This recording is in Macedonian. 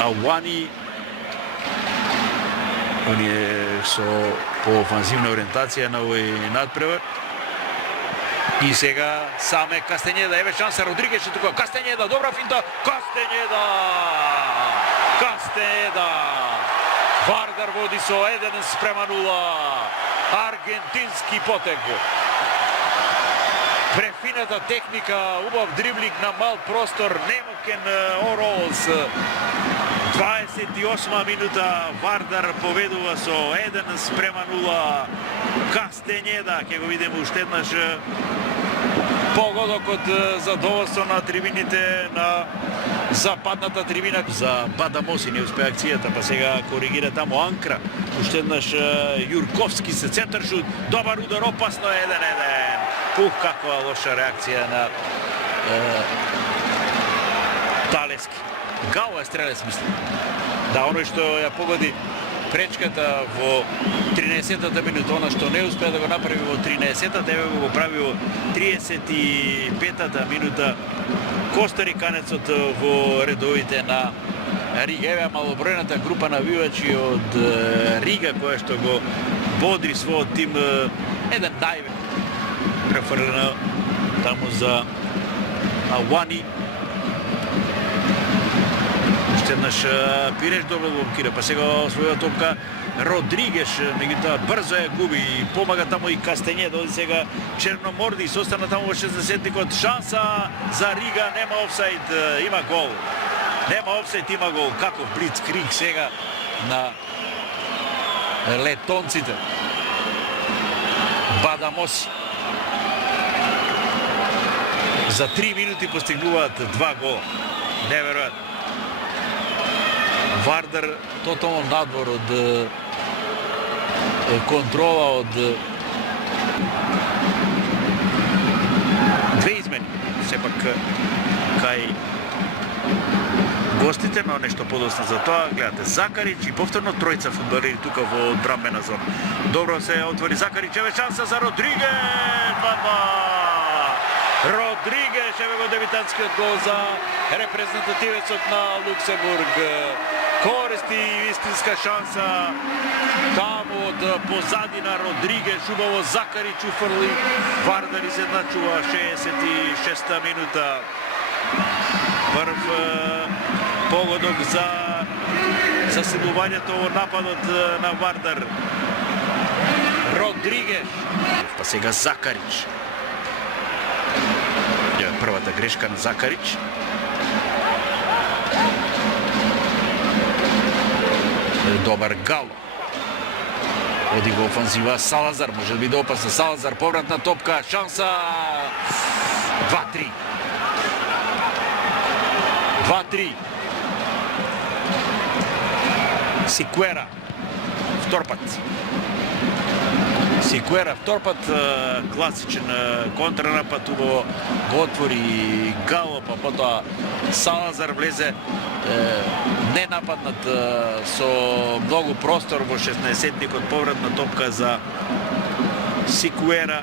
Ауани. Оние со по офанзивна ориентација на овој надпревар. И сега саме Кастењеда, еве шанса Родригеш е тука, Кастењеда, добра финта, Кастењеда! Вардар води со 1:0. Аргентински потег. Префината техника, убав дриблинг на мал простор, немокен Оролс. 28 минута, Вардар победува со 1:0. Кастењеда, ќе го видиме уште еднаш погодокот задоволство на трибините на западната трибина. За Бадамоси не успеа акцијата, па сега коригира таму Анкра. Уште еднаш Јурковски се центар шут, добар удар, опасно 1:1. Каква лоша реакција на Талески. Гало е стрелец, мислам. Да, оној што ја погоди пречката во 13-та минута, она што не успеа да го направи во 13-та, еве го прави во 35-та минута. Костариканецот во редовите на Рига. Еве малобројната група навивачи од Рига која што го бодри својот тим. Еден највек префрлено таму за Ауани. Уште еднаш Пиреш добро блокира, па сега освојува топка Родригеш, меѓутоа брзо ја губи и помага таму и Кастење, доди сега Черноморди, остана таму во 60-никот, шанса за Рига, нема офсайд, има гол. Нема офсайд, има гол. Каков блицкриг сега на летонците. Бадамоси. За 3 минути постигнуваат 2 гола. Неверојатно. Вардар тотално надвор од контрола, од две измени. Сепак кај гостите, но нешто подоцна за тоа. Гледате Закарич и повторно тројца фудбалери тука во одбранбена зона. Добро се отвори Закарич, еве шанса за Родригеш. Родригеш, еве го дебитантскиот гол за репрезентативецот на Луксембург. Користи вистинска шанса таму од позадина Родригеш, убаво Закарич уфрли. Вардар изедначува 66-та минута. Прв погодок за засилувањето во нападот на Вардар. Родригеш. Па сега Закарич. Првата грешка на Закарич. Добар Гало. Оди во офанзива Салазар, може да биде опасна Салазар, повратна топка, шанса 2-3. 2-3. Сикуера, втор пат. Сикуера, втор пат, класичен контранапад, убаво го отвори Гало, па потоа Салазар влезе ненападнат со многу простор во 16-никот, повратна топка за Сикуера.